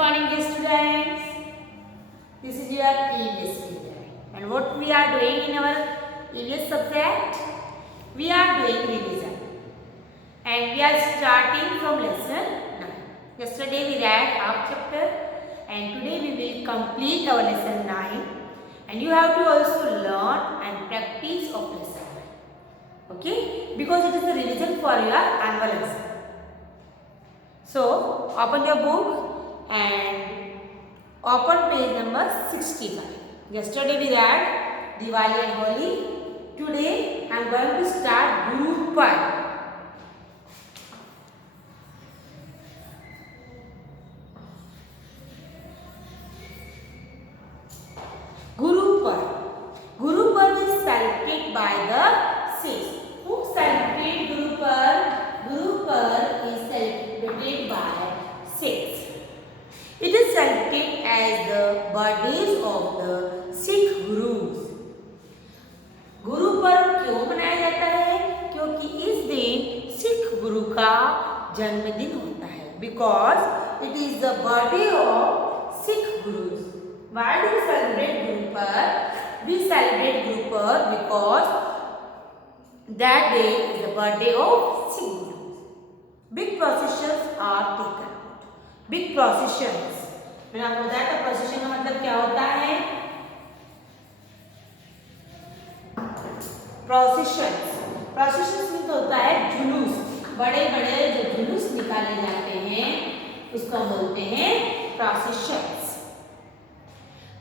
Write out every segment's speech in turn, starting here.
morning, dear students. This is your EVS teacher. And what we are doing in our EVS subject? We are doing revision. And we are starting from lesson 9. Yesterday we read half chapter. And today we will complete our lesson 9. And you have to also learn and practice of lesson 9. Okay? Because it is a revision for your annual exam. So, open your book and open page number 65. Yesterday we read Diwali and Holi. Today I am going to start Guru Parv. Guru Parv. Guru Parv is celebrated by the Sikhs. Who celebrate Guru Parv? Guru Parv is celebrated by Sikhs. It is celebrated as the birthdays of the Sikh Gurus. Guru Parv क्यों मनाया जाता है? क्योंकि इस दिन सिख गुरु का जन्मदिन होता है. Because it is the birthday of Sikh Gurus. Why do we celebrate Guru Parv? We celebrate Guru Parv because that day is the birthday of Sikh Gurus. Big processions are taken out. Big processions. मैंने आपको बताया था procession का मतलब क्या होता है? Processions में तो होता है जुलूस. बड़े बड़े जो जुलूस निकाले जाते हैं उसको बोलते हैं processions.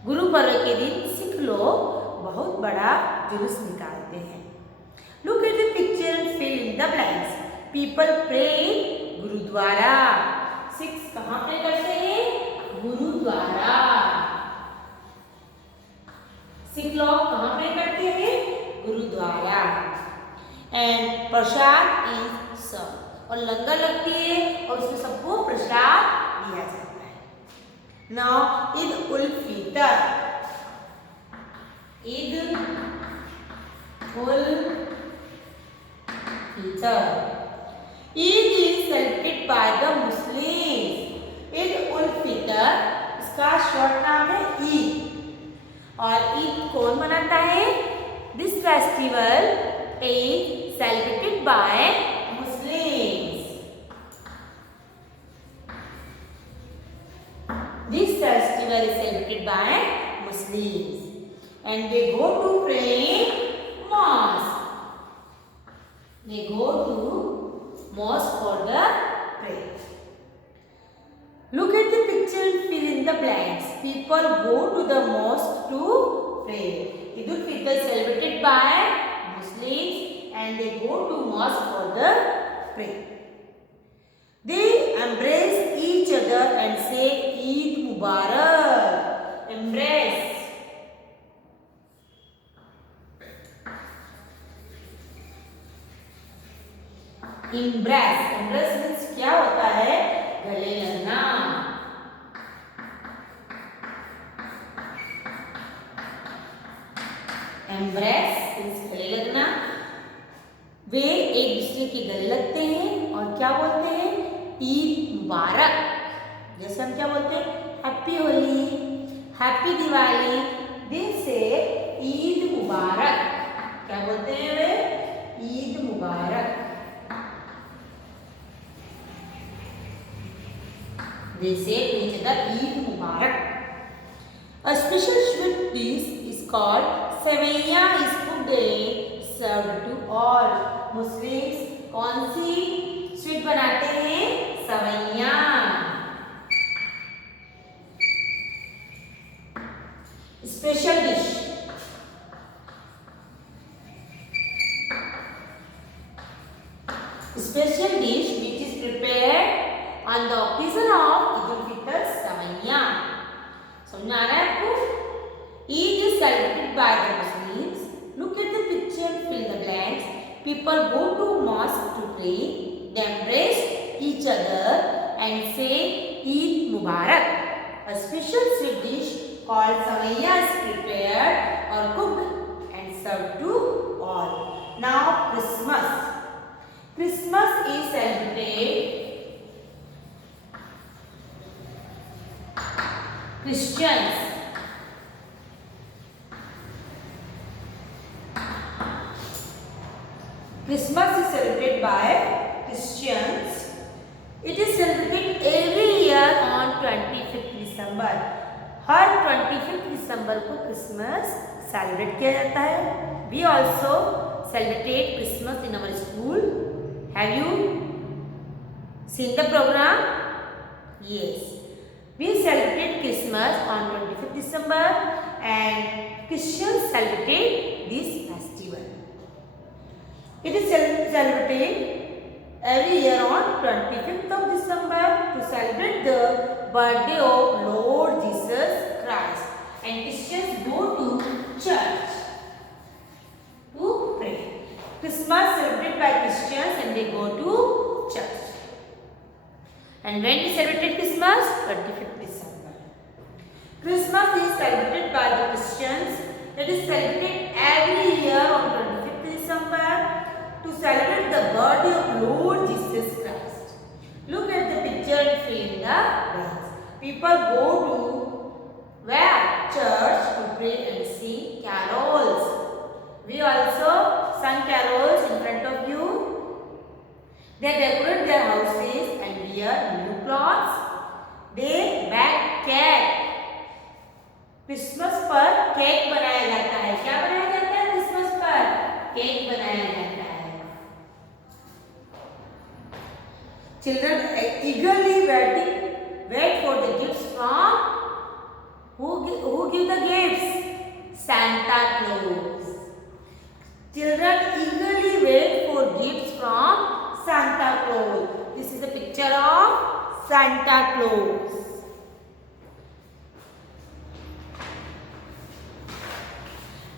गुरु पर्व के दिन सिख लोग बहुत बड़ा जुलूस निकालते हैं. Look at the picture and fill in the blanks. People pray in gurdwara. Sikh कहाँ पे करते हैं? गुरुद्वारा. सिख लोग कहाँ पे करते हैं? गुरुद्वारा. एंड प्रसाद इज सर्व. और लंगर लगती है और उसमें सबको प्रसाद दिया जाता है. Now Eid ul Fitr. Eid ul Fitr. Eid is celebrated by the Muslims. Eid ul Fitr इसका शॉर्ट नाम है ईद. और ईद कौन मनाता है? This festival is celebrated by Muslims. This festival is celebrated by Muslims, and they go to pray mosque. They go to mosque for the prayer. Look at the picture and fill in the blanks. People go to the mosque to pray. Eid ul Fitr is celebrated by Muslims and they go to mosque for the prayer. They embrace each other and say Eid Mubarak. Embrace. Embrace means क्या होता है? गले लगना. Embrace गले लगना. वे एक दूसरे के गले लगते हैं और क्या बोलते हैं? ईद मुबारक. जैसे हम क्या बोलते हैं? Happy Holi, happy Diwali. दिन से ईद मुबारक. क्या बोलते हैं वे? ईद मुबारक. They say to each other Eid Mubarak. A special sweet dish is called sewaiya is cooked and served to all. Muslims कौन सी स्वीट बनाते हैं? Sewaiya. Special dish. Special dish which is prepared on the occasion of Eid ul Fitr sewaiya. समझ आ रहा है आपको? Eid is celebrated by the Muslims. Look at the picture and fill the blanks. People go to mosque to pray. They embrace each other and say Eid Mubarak. A special sweet dish called savaiya is prepared or cooked and served to all. Now Christmas. Christmas is celebrated Christians. Christmas is celebrated by Christians. It is celebrated every year on 25th December. Her 25th December को Christmas celebrate किया जाता है. We also celebrate Christmas in our school. Have you seen the program? Yes. We celebrate Christmas on 25th December and Christians celebrate this festival. It is celebrated every year on 25th of December to celebrate the birthday of Lord Jesus Christ. And Christians go to church to pray. Christmas celebrated by Christians and they go to church. And when we celebrate Christmas? 25th December. Christmas is celebrated by the Christians. It is celebrated every year on 25th December to celebrate the birthday of Lord Jesus Christ. Look at the picture and fill in the blanks. People go to where? Church to pray and sing carols. We also sung carols in front of you. They decorate their houses and wear new clothes. They bake cake. Christmas पर cake बनाया जाता है. क्या बनाया जाता है Christmas पर? Cake बनाया जाता है. Children eagerly wait for the gifts from who give the gifts? Santa Claus. Children eagerly wait for gifts from Santa Claus. This is a picture of Santa Claus.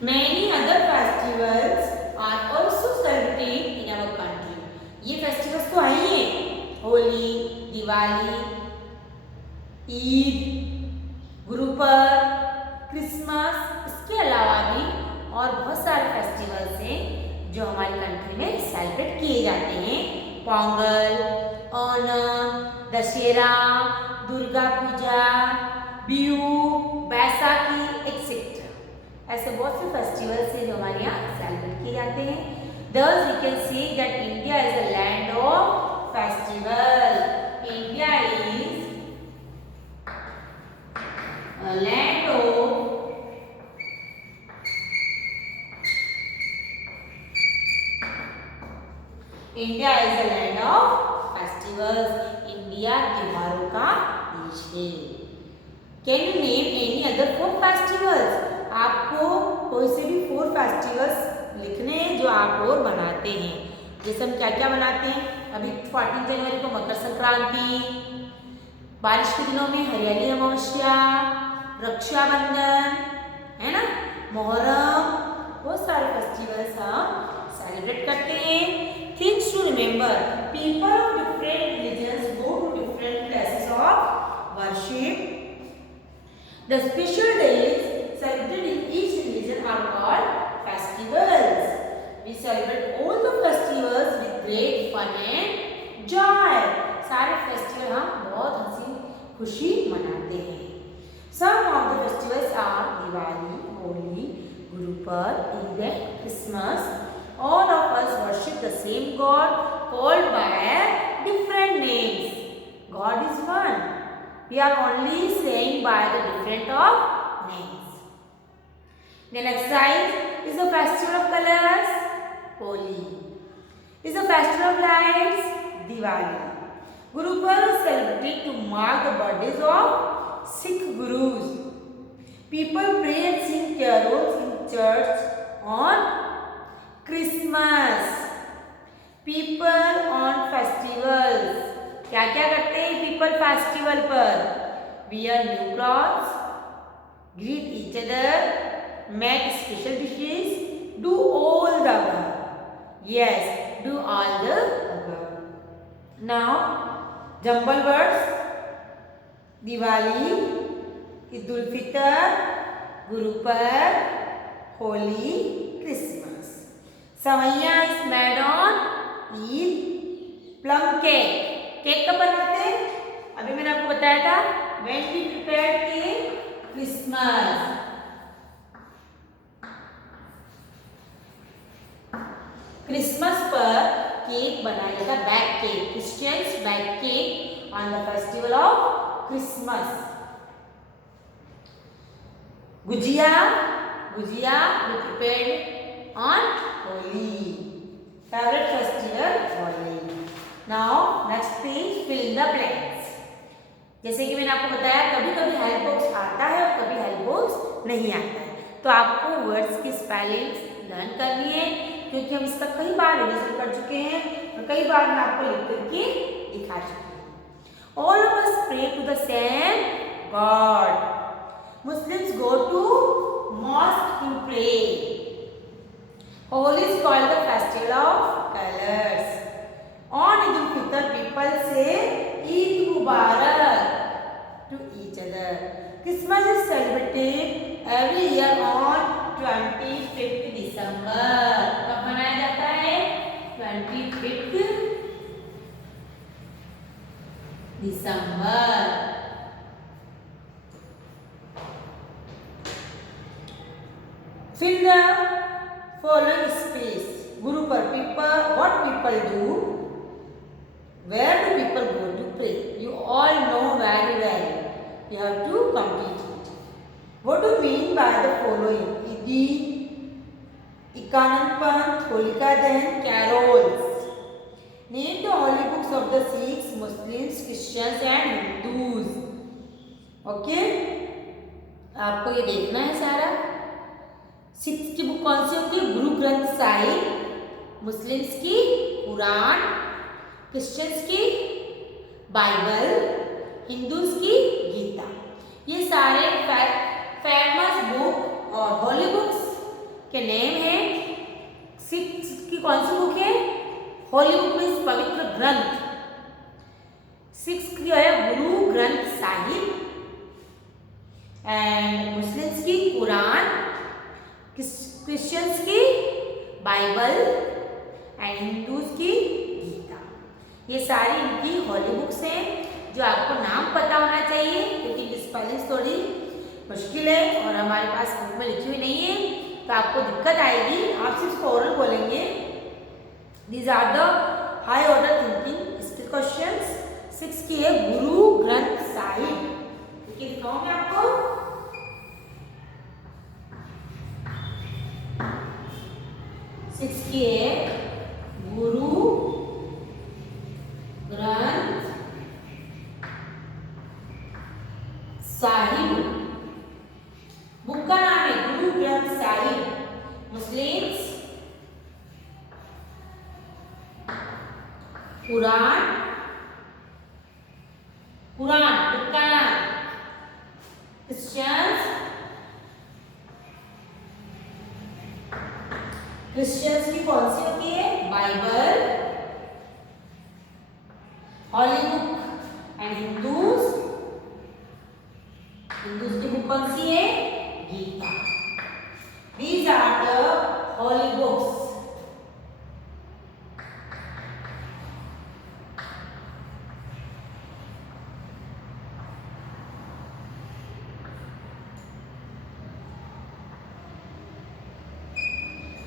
Many other festivals are also celebrated in our country. ये festivals तो हैं ही, Holi, Diwali, Eid, Gurpurab, Christmas, इसके अलावा भी और बहुत सारे festivals हैं जो हमारी कंट्री में सेलिब्रेट किए जाते हैं. पोंगल, ओणम, दशहरा, दुर्गा पूजा, बिहू, बैसाखी एक्सेट्रा. ऐसे बहुत से फेस्टिवल्स हैं जो हमारे यहाँ सेलिब्रेट किए जाते हैं. Thus we can see that India is a land of festival. India is a land of India is a land of festivals. India त्योहारों का देश है. Can you name any other 4 festivals? आपको कोई से भी 4 फेस्टिवल्स लिखने हैं जो आप और मनाते हैं. जैसे हम क्या क्या मनाते हैं. अभी 14 जनवरी को मकर संक्रांति, बारिश के दिनों में हरियाली अमावस्या, रक्षाबंधन, है ना, मोहर्रम, बहुत सारे फेस्टिवल्स हम सेलिब्रेट करते हैं. Things to remember. People of different religions go to different places of worship. The special days celebrated in each religion are called festivals. We celebrate all the festivals with great fun and joy. सारे festival हम बहुत हंसी खुशी मनाते हैं. Some of the festivals are Diwali, Holi, Guruparv, Eid and Christmas. All of us worship the same God called by different names. God is one. We are only saying by the different of names. The next side is the festival of colors, Holi. Is the festival of lights, Diwali. Guruparv is celebrated to mark the birthdays of Sikh Gurus. People pray and sing carols in church on Christmas. People on festivals. क्या क्या करते हैं people festival पर? Wear new clothes, greet each other, make special dishes, do all the above. Yes, do all the above. Now, jumble words: Diwali, Eid ul Fitr, Guruparv, Holi, Christmas. Savaiya is made on Eid. Plum cake. Cake कब बनाते हैं? अभी मैंने आपको बताया था when we prepared cake Christmas. Christmas पर cake बनाया जाता है, back cake, Christians back cake on the festival of Christmas. Gujiya, gujiya we prepared on Holi, favorite festival Holi। Now next page, fill in the blanks। जैसे कि मैंने आपको बताया कभी कभी हेल्प बॉक्स आता है और कभी हेल्प बॉक्स नहीं आता है, तो आपको वर्ड्स की स्पेलिंग्स लर्न करनी है, क्योंकि हम इसका कई बार रिवीजन कर चुके हैं और कई बार मैं आपको लिख करके दिखा चुकी हूँ। All of us pray to the same God। Muslims go to mosque to pray। Holi is called the festival of colors। On Eid al-Fitr, people say Eid Mubarak to each other। Christmas is celebrated every year on 25th December। कब मनाया जाता है? 25th December। Fill the following space। गुरु पर people, what people do, where do people go to pray? You all know very well, you have to complete it। What do you mean by the following? Idi, Ekanand Panth, Holika Dahan, carols। Name the holy books of the Sikhs, Muslims, Christians and Hindus। Okay, आपको ये देखना है सारा। Six की book कौन सी होती है? गुरु ग्रंथ साहिब, मुस्लिम्स की कुरान, क्रिश्चियंस की बाइबल, हिंदूज की गीता। ये सारे फेमस बुक और हॉली बुक्स के नेम हैं। सिक्स की कौन सी बुक है? हॉली बुक मीन्स पवित्र ग्रंथ। सिक्स की है गुरु ग्रंथ साहिब, एंड मुस्लिम्स की कुरान, क्रिश्चियंस की बाइबल एंड हिंदूज की गीता। ये सारी इनकी हॉली बुक्स हैं जो आपको नाम पता होना चाहिए, क्योंकि इनकी स्पेलिंग थोड़ी मुश्किल है और हमारे पास बुक में लिखी हुई नहीं है, तो आपको दिक्कत आएगी। आप सिर्फ ओरल बोलेंगे। These are the high order thinking skill questions. Sikhs की है गुरु ग्रंथ साहिब। देखिए दिखाऊं मैं आपको। सिक्स की है गुरु ग्रंथ साहिब। बुक का नाम है Guru Granth Sahib. Muslims Quran, Quran book का नाम। क्रिश्चियंस, क्रिश्चियंस की कौन सी होती है? Bible, holy book and Hindus, Hindus की बुक कौन सी है? Gita. These are the holy books.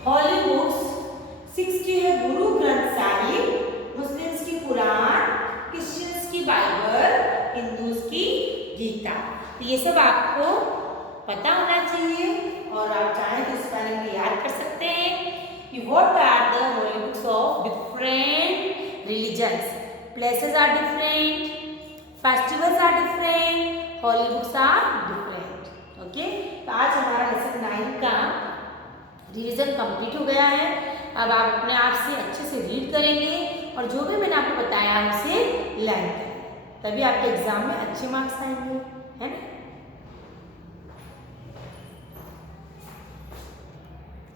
Holy books Sikhs की है गुरु ग्रंथ साहिब, मुस्लिम्स की कुरान, क्रिश्चियंस की बाइबल, हिंदूज की गीता। तो ये सब आपको पता होना चाहिए और आप चाहें तो स्पेलिंग भी याद कर सकते हैं कि what are the holy books of different religions. Places are different, festivals are different, holy books are different. Okay, तो आज हमारा लेसन 9 का रिवीजन कंप्लीट हो गया है। अब आप अपने आप से अच्छे से रीड करेंगे और जो भी मैंने आपको बताया उसे लर्न करें, तभी आपके एग्जाम में अच्छे मार्क्स आएंगे, है ना।